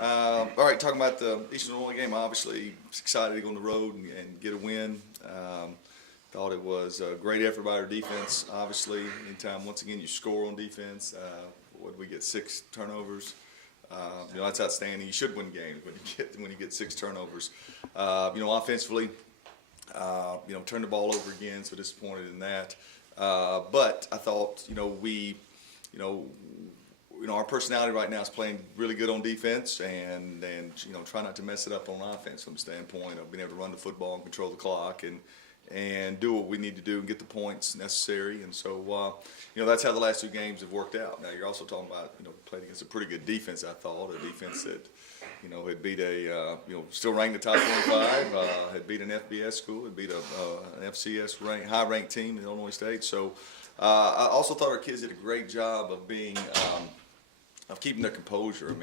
All right, talking about the Eastern Illinois game, obviously excited to go on the road and get a win. Thought it was a great effort by our defense. Obviously, anytime, once again, you score on defense. What did we get, 6 turnovers? That's outstanding. You should win games when you get 6 turnovers. Offensively, turned the ball over again, so disappointed in that. But I thought, our personality right now is playing really good on defense and try not to mess it up on offense from the standpoint of being able to run the football and control the clock and do what we need to do and get the points necessary. And so, that's how the last 2 games have worked out. Now, you're also talking about, played against a pretty good defense, I thought, a defense that, had beat still ranked the top 25, had beat an FBS school, had beat an FCS high-ranked team in Illinois State. So I also thought our kids did a great job of of keeping their composure.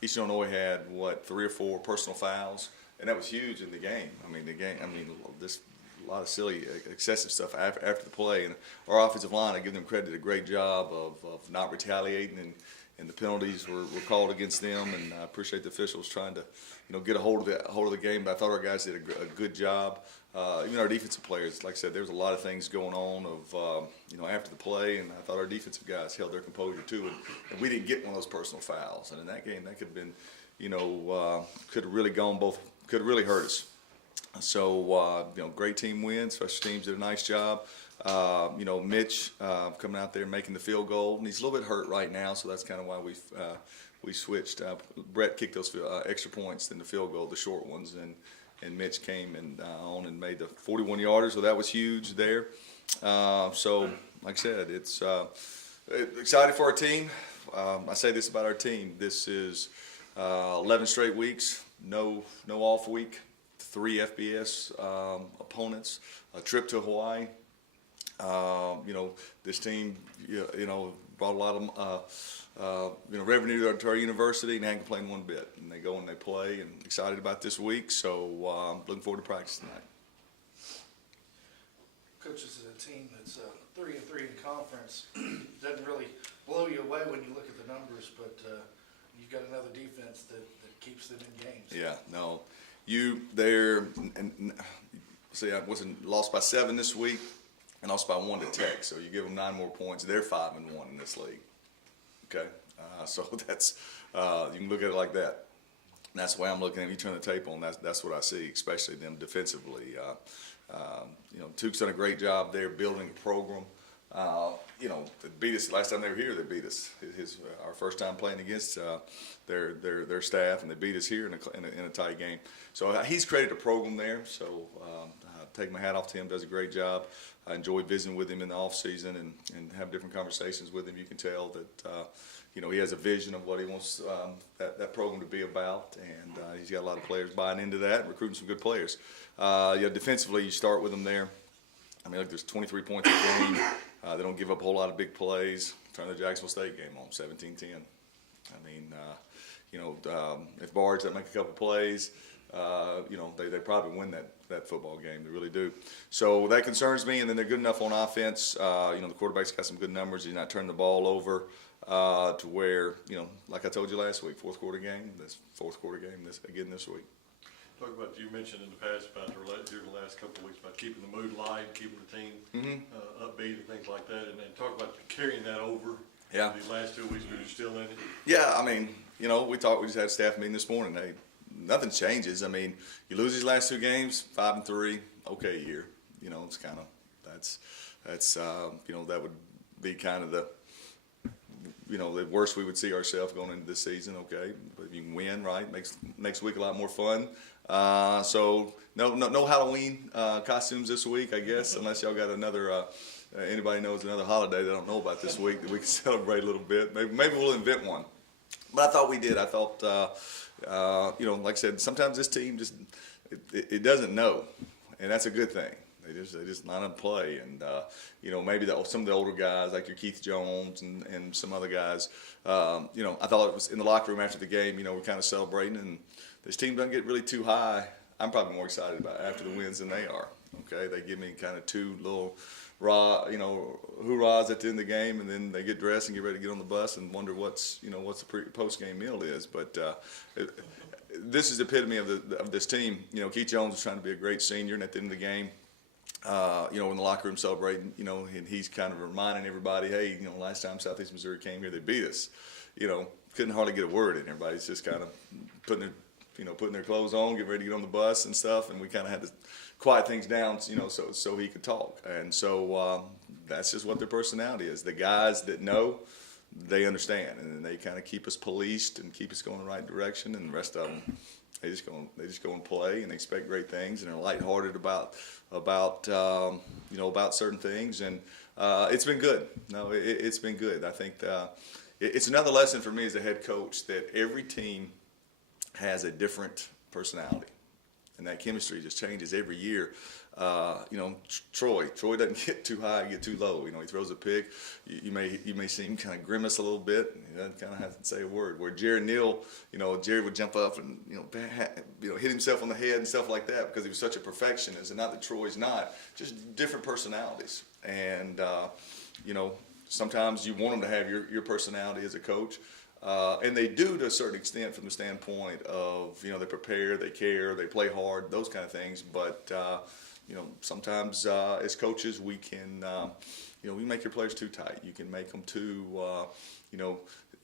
Eastern Illinois had, 3 or 4 personal fouls, and that was huge in the game. This a lot of silly, excessive stuff after the play, and our offensive line, I give them credit, did a great job of not retaliating, and the penalties were called against them, and I appreciate the officials trying to, get a hold of the game. But I thought our guys did a good job. Even our defensive players, like I said, there was a lot of things going on after the play, and I thought our defensive guys held their composure too, and we didn't get one of those personal fouls. And in that game, that could have been, could have really gone both, could have really hurt us. So, great team win. Special teams did a nice job. Mitch coming out there and making the field goal, and he's a little bit hurt right now, so that's kind of why we switched. Brett kicked those extra points in the field goal, the short ones, and Mitch came on and made the 41-yarder, so that was huge there. So, like I said, it's excited for our team. I say this about our team: this is 11 straight weeks, no off week. 3 FBS opponents, a trip to Hawaii. This team, brought a lot of, revenue to our university, and they haven't complained one bit. And they go and they play, and excited about this week. So looking forward to practice tonight. Coach, this is a team that's 3-3 in conference. Doesn't really blow you away when you look at the numbers, but you've got another defense that keeps them in games. Yeah, no. I wasn't lost by 7 this week, and lost by 1 to Tech. So you give them 9 more points. They're 5-1 in this league. Okay, so that's you can look at it like that. And that's the way I'm looking at it. You turn the tape on, that's what I see, especially them defensively. Tuke's done a great job there building a program. They beat us last time they were here. They beat us. Our first time playing against their staff, and they beat us here in a tight game. So he's created a program there. So I take my hat off to him. Does a great job. I enjoy visiting with him in the off season and have different conversations with him. You can tell that he has a vision of what he wants that program to be about, and he's got a lot of players buying into that, and recruiting some good players. Defensively, you start with them there. There's 23 points a game. They don't give up a whole lot of big plays. Turn the Jacksonville State game on, 17-10. If Barge doesn't make a couple plays, they probably win that football game. They really do. So that concerns me. And then they're good enough on offense. The quarterback's got some good numbers. He's not turning the ball over to where, like I told you last week, fourth quarter game this week. Talk about, you mentioned in the past about the last couple of weeks about keeping the mood light, keeping the team upbeat and things like that, and talk about carrying that over. Yeah. These last 2 weeks, we're still in it. Yeah, we just had a staff meeting this morning. Nothing changes. You lose these last 2 games, 5-3, okay year. It's kind of that would be kind of the worst we would see ourselves going into this season. Okay, but if you can win, right, makes next week a lot more fun. So no Halloween costumes this week, I guess, unless y'all got another. Anybody knows another holiday they don't know about this week that we can celebrate a little bit. Maybe we'll invent one. But I thought we did. I thought, like I said, sometimes this team just it doesn't know, and that's a good thing. They just line up and play, and maybe some of the older guys like your Keith Jones and some other guys. I thought it was in the locker room after the game. We're kind of celebrating, and this team doesn't get really too high. I'm probably more excited about it after the wins than they are. Okay, they give me kind of 2 little hoorahs at the end of the game, and then they get dressed and get ready to get on the bus and wonder what's the post-game meal is. But this is the epitome of this team. Keith Jones is trying to be a great senior, and at the end of the game, in the locker room celebrating, and he's kind of reminding everybody, hey, last time Southeast Missouri came here, they beat us. Couldn't hardly get a word in. Everybody's just kind of putting their clothes on, getting ready to get on the bus and stuff, and we kind of had to quiet things down, so he could talk. And so that's just what their personality is. The guys that know, they understand, and they kind of keep us policed and keep us going in the right direction, and the rest of them, they just go and play, and they expect great things, and they're lighthearted about certain things, and it's been good. No, it's been good. I think it's another lesson for me as a head coach that every team has a different personality, and that chemistry just changes every year. Troy doesn't get too high, get too low. He throws a pick. You may see him kind of grimace a little bit. He doesn't kind of have to say a word. Where Jared Neal, Jared would jump up and hit himself on the head and stuff like that because he was such a perfectionist. And not that Troy's not, just different personalities. And sometimes you want them to have your personality as a coach. And they do to a certain extent from the standpoint of, they prepare, they care, they play hard, those kind of things. But, sometimes as coaches we can, we make your players too tight. You can make them too,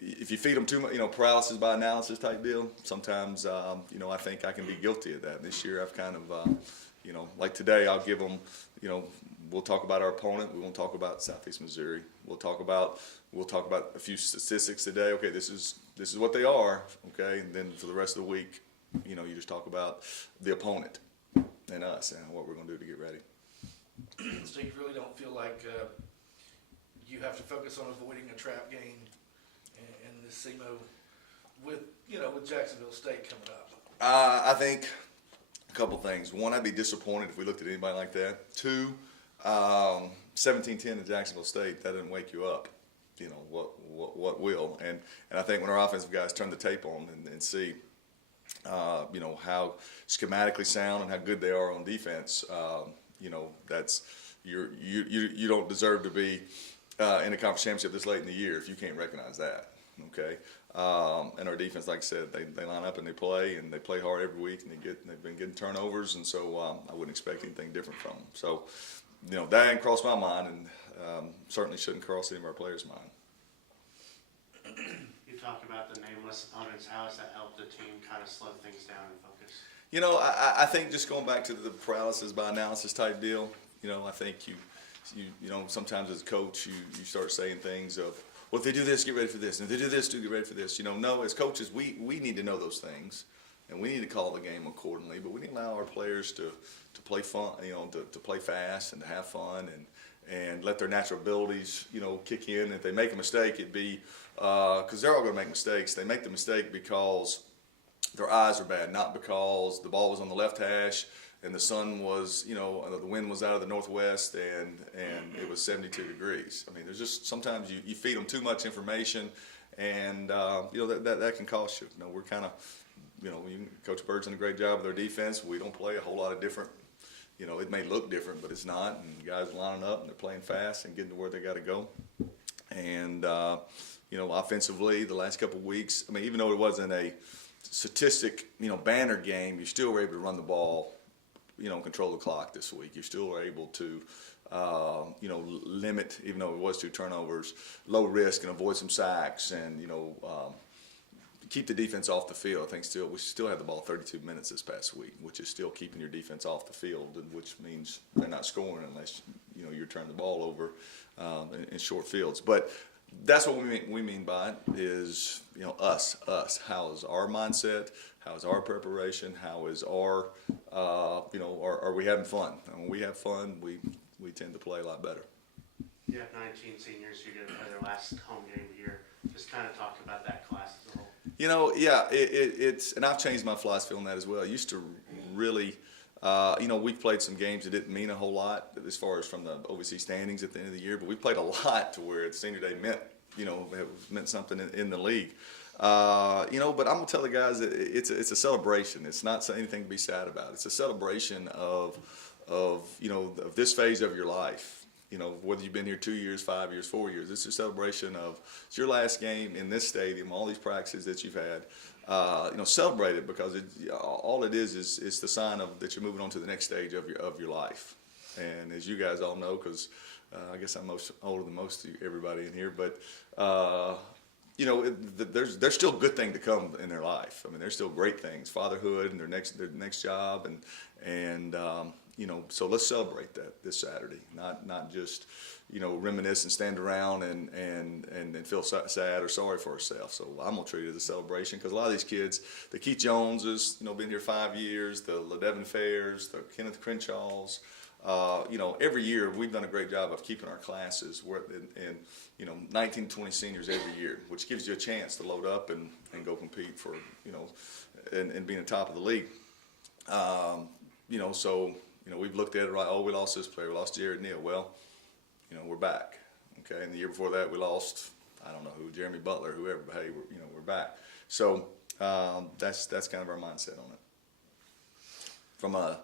if you feed them too much, paralysis by analysis type deal. Sometimes, I think I can be guilty of that. This year I've kind of, like today I'll give them, we'll talk about our opponent. We won't talk about Southeast Missouri. We'll talk about a few statistics today. Okay, this is what they are. Okay, and then for the rest of the week, you just talk about the opponent and us and what we're going to do to get ready. So you really don't feel like you have to focus on avoiding a trap game in the SEMO with Jacksonville State coming up? I think a couple things. One, I'd be disappointed if we looked at anybody like that. Two, 17-10 at Jacksonville State, that didn't wake you up. What will? And I think when our offensive guys turn the tape on and see, how schematically sound and how good they are on defense, that's you don't deserve to be in a conference championship this late in the year if you can't recognize that. Okay. And our defense, like I said, they line up and they play hard every week, and they've been getting turnovers, and so I wouldn't expect anything different from them. So, that didn't cross my mind, and certainly shouldn't cross any of our players' mind. You talked about the nameless opponents. How has that helped the team kind of slow things down and focus? I think just going back to the paralysis by analysis type deal, I think you sometimes as a coach you start saying things of, well, if they do this, get ready for this, and if they do this, get ready for this. No, as coaches, we need to know those things, and we need to call the game accordingly. But we need to allow our players to play fun, to play fast and to have fun, and let their natural abilities, kick in. If they make a mistake, it'd be because they're all going to make mistakes. They make the mistake because their eyes are bad, not because the ball was on the left hash and the sun was, the wind was out of the northwest and it was 72 degrees. I mean, there's just sometimes you feed them too much information, and that can cost you. We're kind of, Coach Bird's done a great job with our defense. We don't play a whole lot of different. It may look different, but it's not. And guys lining up and they're playing fast and getting to where they got to go. And offensively, the last couple of weeks, I mean, even though it wasn't a statistic, banner game, you still were able to run the ball, control the clock this week. You still were able to, limit, even though it was 2 turnovers, low risk and avoid some sacks and, keep the defense off the field. I think we still had the ball 32 minutes this past week, which is still keeping your defense off the field, which means they're not scoring unless, you're turning the ball over in short fields. But that's what we mean by it is, us. How is our mindset? How is our preparation? How is our, are we having fun? And when we have fun, we tend to play a lot better. You have 19 seniors who get to play their last home game of the year. Just kind of talk about that class as a whole. It's, and I've changed my philosophy on that as well. I used to really, we've played some games that didn't mean a whole lot as far as from the OVC standings at the end of the year, but we played a lot to where senior day meant, it meant something in the league. But I'm gonna tell the guys that it's a celebration. It's not anything to be sad about. It's a celebration of this phase of your life. you know, whether you've been here 2 years, 5 years, 4 years. This is a celebration of, it's your last game in this stadium, all these practices that you've had. You know, celebrate it, because all it is it's the sign of that you're moving on to the next stage of your life. And as you guys all know, because I guess I'm older than most of everybody in here, but you know, there's still good things to come in their life. I mean, there's still great things, fatherhood and their next job, and you know, so let's celebrate that this Saturday, not just, you know, reminisce and stand around and feel sad or sorry for ourselves. So I'm gonna treat it as a celebration, because a lot of these kids, the Keith Joneses, you know, been here 5 years, the LaDevin Fairs, the Kenneth Crenshaws. You know, every year we've done a great job of keeping our classes in you know, 19, 20 seniors every year, which gives you a chance to load up and go compete for, you know, and being the top of the league. You know, so, you know, we've looked at it right, oh, we lost this player, we lost Jared Neal. Well, you know, we're back. Okay, and the year before that we lost, I don't know who, Jeremy Butler, whoever, but hey, we're back. So that's kind of our mindset on it. From a,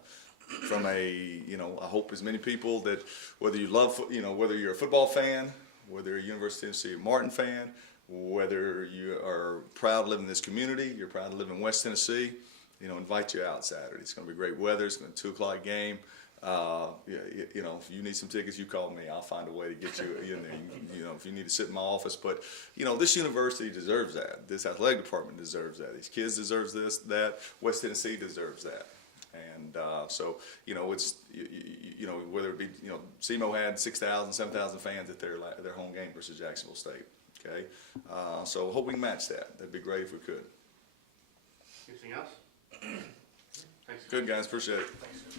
you know, I hope as many people that, whether you love, you know, whether you're a football fan, whether you're a University of Tennessee Martin fan, whether you are proud to live in this community, you're proud to live in West Tennessee, you know, invite you out Saturday. It's going to be great weather. It's going to be a 2 o'clock game. You know, if you need some tickets, you call me. I'll find a way to get you in there. You know, if you need to sit in my office. But, you know, this university deserves that. This athletic department deserves that. These kids deserve that. West Tennessee deserves that. And so, you know, it's, you know, whether it be, you know, SEMO had 6,000, 7,000 fans at their home game versus Jacksonville State. Okay, so hope we can match that. That'd be great if we could. Anything else? Thanks. Good, guys. Appreciate it. Thanks.